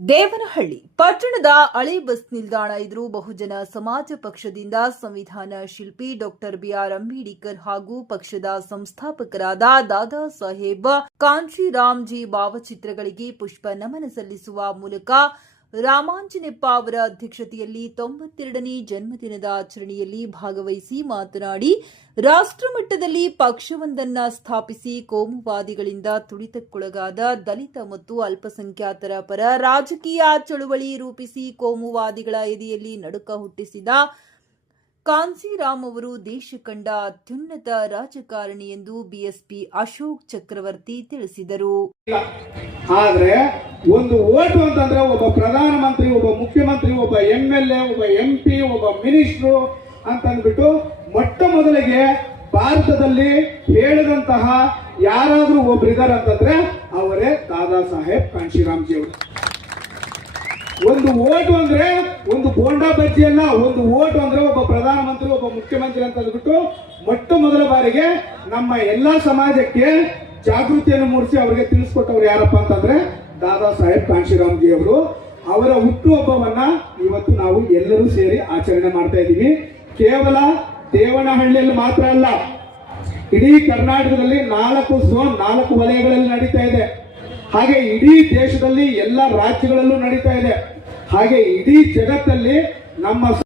ದೇವನಹಳ್ಳಿ ಪಟ್ಟಣದ ಹಳೆ ಬಸ್ ನಿಲ್ದಾಣ ಎದುರು ಬಹುಜನ ಸಮಾಜ ಪಕ್ಷದಿಂದ ಸಂವಿಧಾನ ಶಿಲ್ಪಿ ಡಾಕ್ಟರ್ ಬಿಆರ್ ಅಂಬೇಡ್ಕರ್ ಹಾಗೂ ಪಕ್ಷದ ಸಂಸ್ಥಾಪಕರಾದ ದಾದಾ ಸಾಹೇಬ್ ಕಾಂಚೀರಾಮ್ಜಿ ಭಾವಚಿತ್ರಗಳಿಗೆ ಪುಷ್ಪ ನಮನ ಸಲ್ಲಿಸುವ ಮೂಲಕ ರಾಮಾಂಜನೆಪ್ಪ ಅವರ ಅಧ್ಯಕ್ಷತೆಯಲ್ಲಿ 92ನೇ ಜನ್ಮದಿನದ ಆಚರಣೆಯಲ್ಲಿ ಭಾಗವಹಿಸಿ ಮಾತನಾಡಿ, ರಾಷ್ಟ್ರಮಟ್ಟದಲ್ಲಿ ಪಕ್ಷವೊಂದನ್ನ ಸ್ಥಾಪಿಸಿ ಕೋಮುವಾದಿಗಳಿಂದ ತುಳಿತಕ್ಕೊಳಗಾದ ದಲಿತ ಮತ್ತು ಅಲ್ಪಸಂಖ್ಯಾತರ ಪರ ರಾಜಕೀಯ ಚಳುವಳಿ ರೂಪಿಸಿ ಕೋಮುವಾದಿಗಳ ಎದೆಯಲ್ಲಿ ನಡುಕ ಹುಟ್ಟಿಸಿದ ಕಾಂಚೀರಾಮ್ ಅವರು ದೇಶ ಕಂಡ ಅತ್ಯುನ್ನತ ರಾಜಕಾರಣಿ ಎಂದು ಬಿಎಸ್ಪಿ ಅಶೋಕ್ ಚಕ್ರವರ್ತಿ ತಿಳಿಸಿದರು. ಆದ್ರೆ ಒಂದು ಓಟು ಅಂತಂದ್ರೆ ಒಬ್ಬ ಪ್ರಧಾನಮಂತ್ರಿ, ಒಬ್ಬ ಮುಖ್ಯಮಂತ್ರಿ, ಒಬ್ಬ ಎಂಎಲ್ಎ, ಒಬ್ಬ ಎಂಪಿ, ಒಬ್ಬ ಮಿನಿಸ್ಟ್ರು ಅಂತಂದ್ಬಿಟ್ಟು ಮೊಟ್ಟ ಮೊದಲಿಗೆ ಭಾರತದಲ್ಲಿ ಹೇಳಿದಂತಹ ಯಾರಾದ್ರೂ ಒಬ್ಬರಿದ್ದಾರೆ ಅಂತಂದ್ರೆ ಅವರೇ ದಾದಾ ಸಾಹೇಬ್ ಕಾಂಚೀರಾಮ್ಜಿ ಅವರು. ಒಂದು ಓಟು ಅಂದ್ರೆ ಒಂದು ಬೋಂಡಾ ಬಜ್ಜಿ ಅಲ್ಲ, ಒಂದು ಓಟು ಅಂದ್ರೆ ಒಬ್ಬ ಪ್ರಧಾನಮಂತ್ರಿ, ಒಬ್ಬ ಮುಖ್ಯಮಂತ್ರಿ ಅಂತ ಅಂದ್ಬಿಟ್ಟು ಮೊಟ್ಟ ಮೊದಲ ಬಾರಿಗೆ ನಮ್ಮ ಎಲ್ಲಾ ಸಮಾಜಕ್ಕೆ ಜಾಗೃತಿಯನ್ನು ಮೂಡಿಸಿ ಅವರಿಗೆ ತಿಳಿಸ್ಕೊಟ್ಟವ್ರು ಯಾರಪ್ಪ ಅಂತಂದ್ರೆ ದಾದಾ ಸಾಹೇಬ್ ಕಾಂಚೀರಾಮ್ಜಿ ಅವರು. ಅವರ ಹುಟ್ಟುಹಬ್ಬವನ್ನ ಇವತ್ತು ನಾವು ಎಲ್ಲರೂ ಸೇರಿ ಆಚರಣೆ ಮಾಡ್ತಾ ಇದ್ದೀವಿ. ಕೇವಲ ದೇವನಹಳ್ಳಿಯಲ್ಲಿ ಮಾತ್ರ ಅಲ್ಲ, ಇಡೀ ಕರ್ನಾಟಕದಲ್ಲಿ 4 ಝೋನ್ 4 ವಲಯಗಳಲ್ಲಿ ನಡೀತಾ ಇದೆ. ಹಾಗೆ ಇಡೀ ದೇಶದಲ್ಲಿ ಎಲ್ಲ ರಾಜ್ಯಗಳಲ್ಲೂ ನಡೀತಾ ಇದೆ. ಹಾಗೆ ಇಡೀ ಜಗತ್ತಲ್ಲಿ ನಮ್ಮ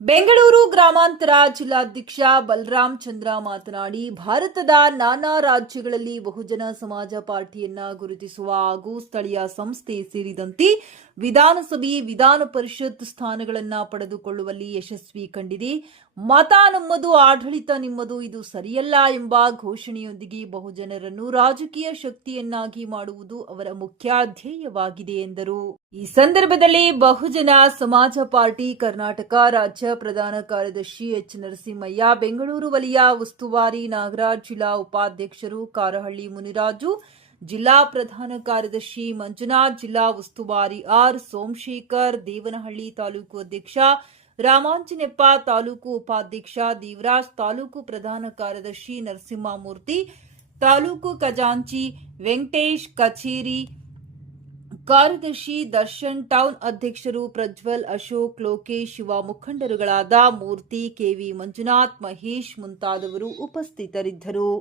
ಬೆಂಗಳೂರು ಗ್ರಾಮಾಂತರ ಜಿಲ್ಲಾಧ್ಯಕ್ಷ ಬಲರಾಮ್ ಚಂದ್ರ ಮಾತನಾಡಿ, ಭಾರತದ ನಾನಾ ರಾಜ್ಯಗಳಲ್ಲಿ ಬಹುಜನ ಸಮಾಜ ಪಾರ್ಟಿಯನ್ನ ಗುರುತಿಸುವ ಹಾಗೂ ಸ್ಥಳೀಯ ಸಂಸ್ಥೆ ಸೇರಿದಂತೆ ವಿಧಾನಸಭೆ, ವಿಧಾನ ಪರಿಷತ್ ಸ್ಥಾನಗಳನ್ನು ಪಡೆದುಕೊಳ್ಳುವಲ್ಲಿ ಯಶಸ್ವಿ ಕಂಡಿದೆ. ಮತ ನಮ್ಮದು, ಆಡಳಿತ ನಿಮ್ಮದು, ಇದು ಸರಿಯಲ್ಲ ಎಂಬ ಘೋಷಣೆಯೊಂದಿಗೆ ಬಹುಜನರನ್ನು ರಾಜಕೀಯ ಶಕ್ತಿಯನ್ನಾಗಿ ಮಾಡುವುದು ಅವರ ಮುಖ್ಯ ಧ್ಯೇಯವಾಗಿದೆ ಎಂದರು. ಈ ಸಂದರ್ಭದಲ್ಲಿ ಬಹುಜನ ಸಮಾಜ ಪಾರ್ಟಿ ಕರ್ನಾಟಕ ರಾಜ್ಯ ಪ್ರಧಾನ ಕಾರ್ಯದರ್ಶಿ ಎಚ್ ನರಸಿಂಹಯ್ಯ, ಬೆಂಗಳೂರು ವಲಯ ಉಸ್ತುವಾರಿ ನಾಗರಾಜ್, ಜಿಲ್ಲಾ ಉಪಾಧ್ಯಕ್ಷರು ಕಾರಹಳ್ಳಿ ಮುನಿರಾಜು, ಜಿಲ್ಲಾ ಪ್ರಧಾನ ಕಾರ್ಯದರ್ಶಿ ಮಂಜುನಾಥ್, ಜಿಲ್ಲಾ ಉಸ್ತುವಾರಿ ಆರ್ ಸೋಮಶೇಖರ್, ದೇವನಹಳ್ಳಿ ತಾಲೂಕು ಅಧ್ಯಕ್ಷ ರಾಮಾಂಜನೆಪ್ಪ, ತಾಲೂಕು ಉಪಾಧ್ಯಕ್ಷ ದೇವರಾಜ್, ತಾಲೂಕು ಪ್ರಧಾನ ಕಾರ್ಯದರ್ಶಿ ನರಸಿಂಹಮೂರ್ತಿ, ತಾಲೂಕು ಖಜಾಂಚಿ ವೆಂಕಟೇಶ್, ಕಚೇರಿ ಕಾರ್ಯದರ್ಶಿ ದರ್ಶನ್, ಟೌನ್ ಅಧ್ಯಕ್ಷರು ಪ್ರಜ್ವಲ್, ಅಶೋಕ್, ಲೋಕೇಶ್, ಯುವ ಮುಖಂಡರುಗಳಾದ ಮೂರ್ತಿ, ಕೆವಿ ಮಂಜುನಾಥ್, ಮಹೇಶ್ ಮುಂತಾದವರು ಉಪಸ್ಥಿತರಿದ್ದರು.